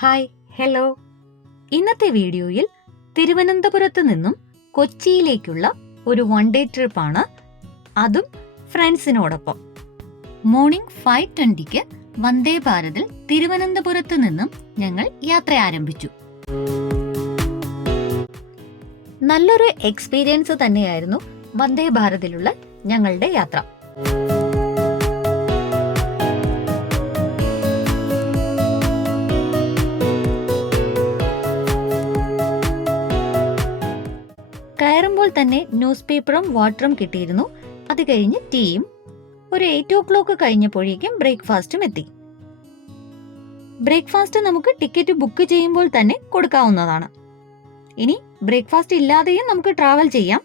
Hi, hello. ഇന്നത്തെ വീഡിയോയിൽ തിരുവനന്തപുരത്ത് നിന്നും കൊച്ചിയിലേക്കുള്ള ഒരു വൺ ഡേ ട്രിപ്പാണ്, അതും ഫ്രണ്ട്സിനോടൊപ്പം. മോർണിംഗ് 5:20 വന്ദേ ഭാരതിൽ തിരുവനന്തപുരത്ത് നിന്നും ഞങ്ങൾ യാത്ര ആരംഭിച്ചു. നല്ലൊരു എക്സ്പീരിയൻസ് തന്നെയായിരുന്നു വന്ദേ ഭാരതിലുള്ള ഞങ്ങളുടെ യാത്ര. കയറുമ്പോൾ തന്നെ ന്യൂസ് പേപ്പറും വാട്ടറും കിട്ടിയിരുന്നു. അത് കഴിഞ്ഞ് ടീയും. ഒരു 8 o'clock കഴിഞ്ഞപ്പോഴേക്കും ബ്രേക്ക്ഫാസ്റ്റും എത്തി. ബ്രേക്ക്ഫാസ്റ്റ് നമുക്ക് ടിക്കറ്റ് ബുക്ക് ചെയ്യുമ്പോൾ തന്നെ കൊടുക്കാവുന്നതാണ്. ഇനി ബ്രേക്ക്ഫാസ്റ്റ് ഇല്ലാതെയും നമുക്ക് ട്രാവൽ ചെയ്യാം.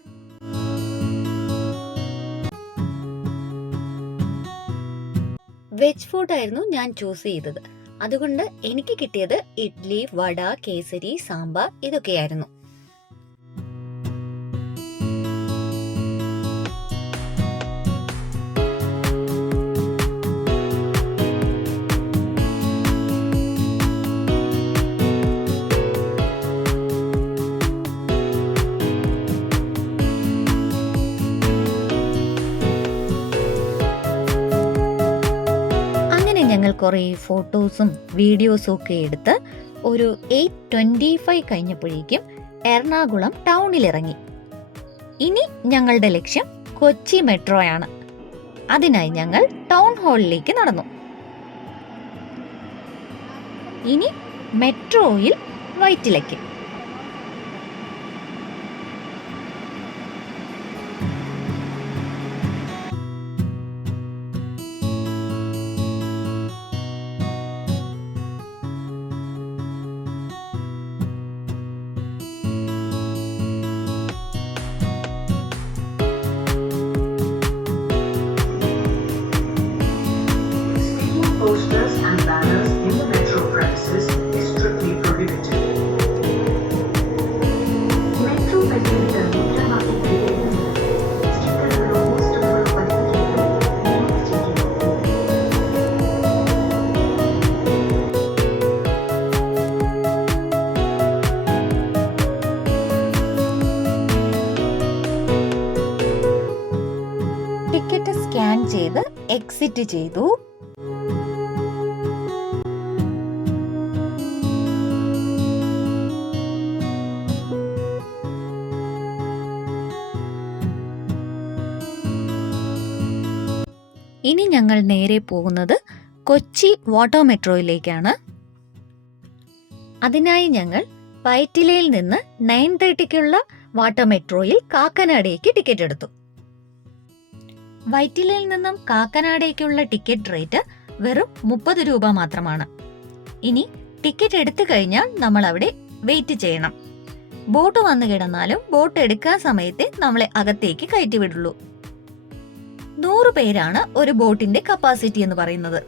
വെജ് ഫുഡായിരുന്നു ഞാൻ ചൂസ് ചെയ്തത്. അതുകൊണ്ട് എനിക്ക് കിട്ടിയത് ഇഡ്ലി, വട, കേസരി, സാമ്പാർ ഇതൊക്കെയായിരുന്നു. ഞങ്ങൾ കുറേ ഫോട്ടോസും വീഡിയോസും ഒക്കെ എടുത്ത് ഒരു 8:25 കഴിഞ്ഞപ്പോഴേക്കും എറണാകുളം ടൗണിലിറങ്ങി. ഇനി ഞങ്ങളുടെ ലക്ഷ്യം കൊച്ചി മെട്രോയാണ്. അതിനായി ഞങ്ങൾ ടൗൺ ഹാളിലേക്ക് നടന്നു. ഇനി മെട്രോയിൽ വൈറ്റിലയ്ക്ക്. Posters and banners in the metro premises is strictly prohibited. Metro പരിധിയുടെ മുദ്രാവാക്യങ്ങളിലേക്ക് സ്റ്റിക്കറുകളോ പോസ്റ്ററുകളോ പതിപ്പിക്കുന്നത് ബ്ലോക്ക് ചെയ്യുന്നു. ടിക്കറ്റ് സ്കാൻ ചെയ്ത് എക്സിറ്റ് ചെയ്തു. ഇനി ഞങ്ങൾ നേരെ പോകുന്നത് കൊച്ചി വാട്ടർ മെട്രോയിലേക്കാണ്. അതിനായി ഞങ്ങൾ വൈറ്റിലയിൽ നിന്ന് 9:30 വാട്ടർ മെട്രോയിൽ കാക്കനാടേക്ക് ടിക്കറ്റ് എടുത്തു. വൈറ്റിലയിൽ നിന്നും കാക്കനാടേക്കുള്ള ടിക്കറ്റ് റേറ്റ് വെറും 30 രൂപ മാത്രമാണ്. ഇനി ടിക്കറ്റ് എടുത്തു കഴിഞ്ഞാൽ നമ്മൾ അവിടെ വെയിറ്റ് ചെയ്യണം. ബോട്ട് വന്നു കിടന്നാലും ബോട്ട് എടുക്കാൻ സമയത്തെ നമ്മളെ അകത്തേക്ക് കയറ്റി വിടുള്ളൂ. 100 പേരാണ് ഒരു ബോട്ടിന്റെ കപ്പാസിറ്റി എന്ന് പറയുന്നത്.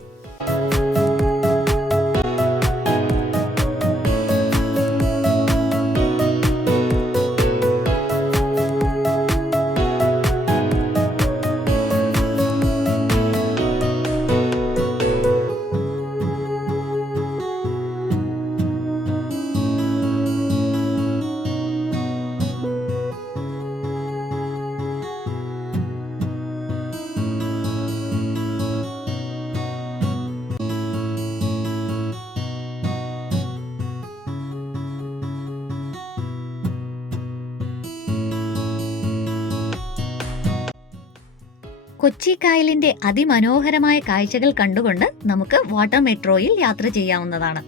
കൊച്ചി കായലിന്റെ അതിമനോഹരമായ കാഴ്ചകൾ കണ്ടുകൊണ്ട് നമുക്ക് വാട്ടർ മെട്രോയിൽ യാത്ര ചെയ്യാവുന്നതാണ്.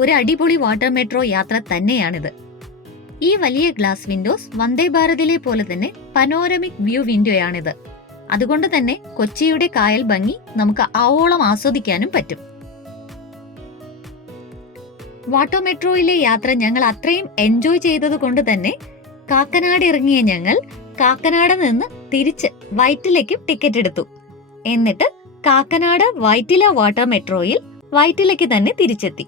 ഒരു അടിപൊളി വാട്ടർ മെട്രോ യാത്ര തന്നെയാണിത്. ഈ വലിയ ഗ്ലാസ് വിൻഡോസ് വന്ദേ ഭാരതിലെ പോലെ തന്നെ പനോരമിക് വ്യൂ വിൻഡോയാണിത്. അതുകൊണ്ട് തന്നെ കൊച്ചിയുടെ കായൽ ഭംഗി നമുക്ക് ആവോളം ആസ്വദിക്കാനും പറ്റും. വാട്ടർ മെട്രോയിലെ യാത്ര ഞങ്ങൾ അത്രയും എൻജോയ് ചെയ്തത് കൊണ്ട് തന്നെ കാക്കനാട് ഇറങ്ങിയ ഞങ്ങൾ കാക്കനാട് നിന്ന് തിരിച്ച് വൈറ്റിലയ്ക്ക് ടിക്കറ്റ് എടുത്തു. എന്നിട്ട് കാക്കനാട് വൈറ്റില വാട്ടർ മെട്രോയിൽ വൈറ്റിലയ്ക്ക് തന്നെ തിരിച്ചെത്തി.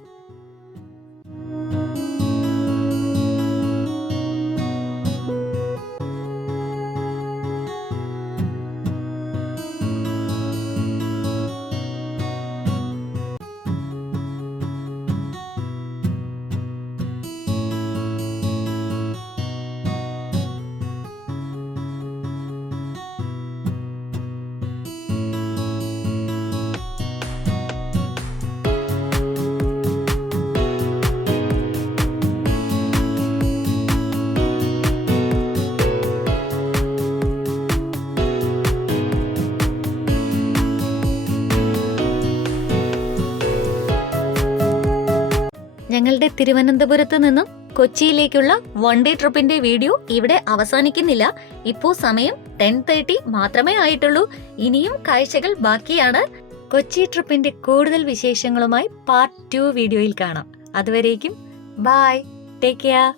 ഞങ്ങളുടെ തിരുവനന്തപുരത്ത് നിന്നും കൊച്ചിയിലേക്കുള്ള വൺ ഡേ ട്രിപ്പിന്റെ വീഡിയോ ഇവിടെ അവസാനിക്കുന്നില്ല. ഇപ്പോ സമയം 10:30 മാത്രമേ ആയിട്ടുള്ളൂ. ഇനിയും കാഴ്ചകൾ ബാക്കിയാണ്. കൊച്ചി ട്രിപ്പിന്റെ കൂടുതൽ വിശേഷങ്ങളുമായി പാർട്ട് 2 വീഡിയോയിൽ കാണാം. അതുവരേക്കും ബൈ, ടേക്ക് കെയർ.